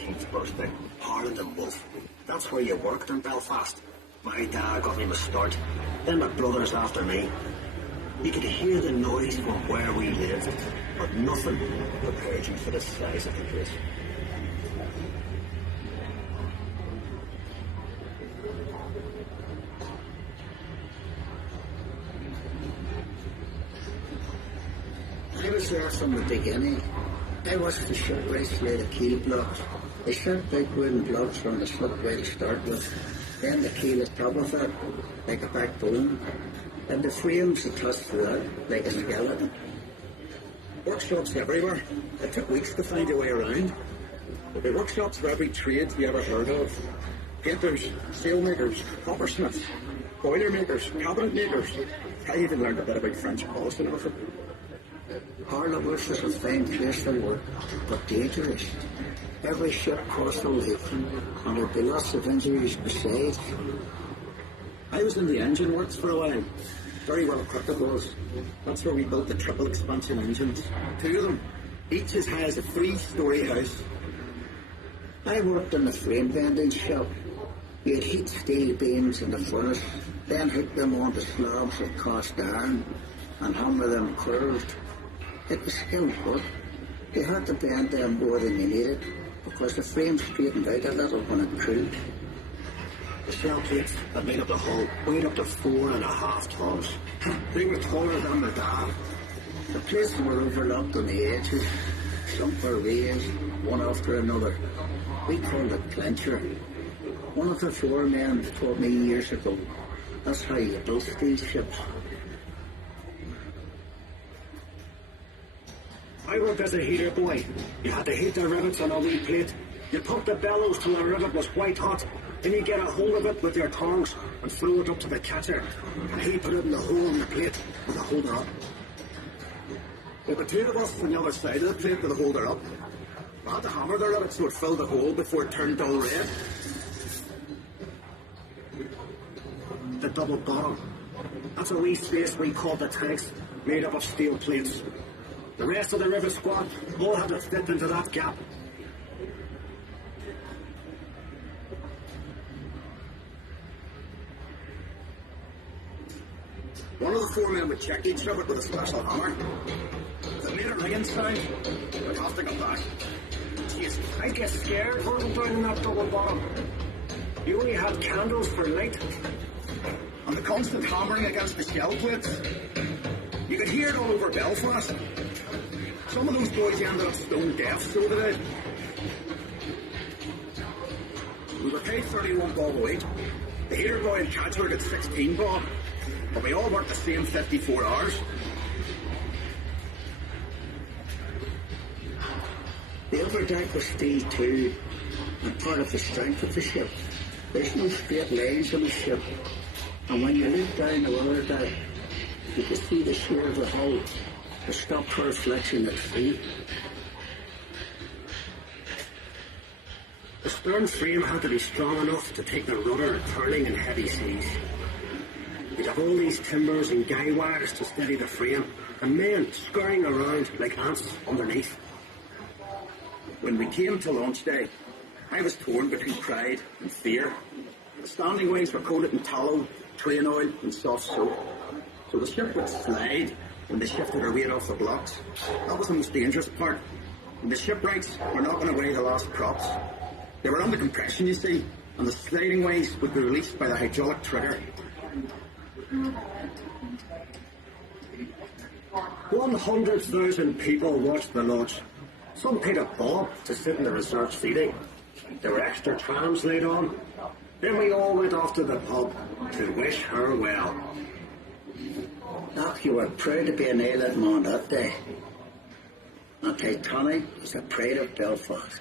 King's birthday. Harland and Wolff. That's where you worked in Belfast. My dad got me my start. Then my brothers after me. You could hear the noise from where we lived, but nothing prepared you for the size of the place. I was there from the beginning. I watched the shipwrights lay the keel blocks. They shot big wooden blocks from the slipway to start with. Then the keel at top of it, like a backbone. And the frames attached to that, like a skeleton. Workshops everywhere. It took weeks to find your way around. There'll be workshops for every trade you ever heard of. Painters, sailmakers, coppersmiths, boiler makers, cabinet makers. I even learned a bit about French policy with it. Harlem is a fine place for work, but dangerous. Every ship costs a life, and there'll be lots of injuries besides. I was in the engine works for a while. Very well equipped it was. That's where we built the triple expansion engines. 2 of them, each as high as a 3-story house. I worked in the frame bending shop. You'd heat steel beams in the furnace, then hook them onto slabs of cast iron, and hammer them curved. It was skilled work. You had to bend them more than you needed, because the frame straightened out a little when it cooled. The shell plates that made up the hull weighed up to 4.5 tons. They were taller than the dam. The plates were overlapped on the edges. Some were raised, one after another. We called it clincher. One of the foremen taught me years ago. That's how you built these ships. I worked as a heater boy. You had to heat the rivets on a wee plate. You pump the bellows till the rivet was white hot. Then you get a hold of it with your tongs and throw it up to the catcher. And he put it in the hole in the plate with a holder up. There were 2 of us on the other side of the plate with a holder up. We had to hammer the rivet so it filled the hole before it turned dull red. The double bottom. That's a wee space we called the tanks, made up of steel plates. The rest of the rivet squad all had to fit into that gap. One of the foremen would check each rivet with a special hammer. If it made a ringing sound, we'd have to go back. Jeez, I'd get scared holding down in that double bottom. You only had candles for light. And the constant hammering against the shell plates. You could hear it all over Belfast. Some of those boys ended up stone deaf, so did I. We were paid 31 bob a week. The heater boy in Catcher got 16 bob. But we all worked the same 54 hours. The upper deck was steel too, and part of the strength of the ship. There's no straight lines on the ship, and when you look down the other deck, you can see the shear of the hull to stop her flexion at sea. The stern frame had to be strong enough to take the rudder turning in heavy seas. You'd have all these timbers and guy wires to steady the frame, and men scurrying around like ants underneath. When we came to launch day, I was torn between pride and fear. The standing ways were coated in tallow, train oil and soft soap. So the ship would slide when they shifted her weight off the blocks. That was the most dangerous part. And the shipwrights were knocking away the last props. They were under compression, you see, and the sliding ways would be released by the hydraulic trigger. 100,000 people watched the launch. Some paid a bob to sit in the reserve seating. There were extra trams laid on. Then we all went off to the pub to wish her well. Doc, you were proud to be an island man that day. And Titanic was the pride of Belfast.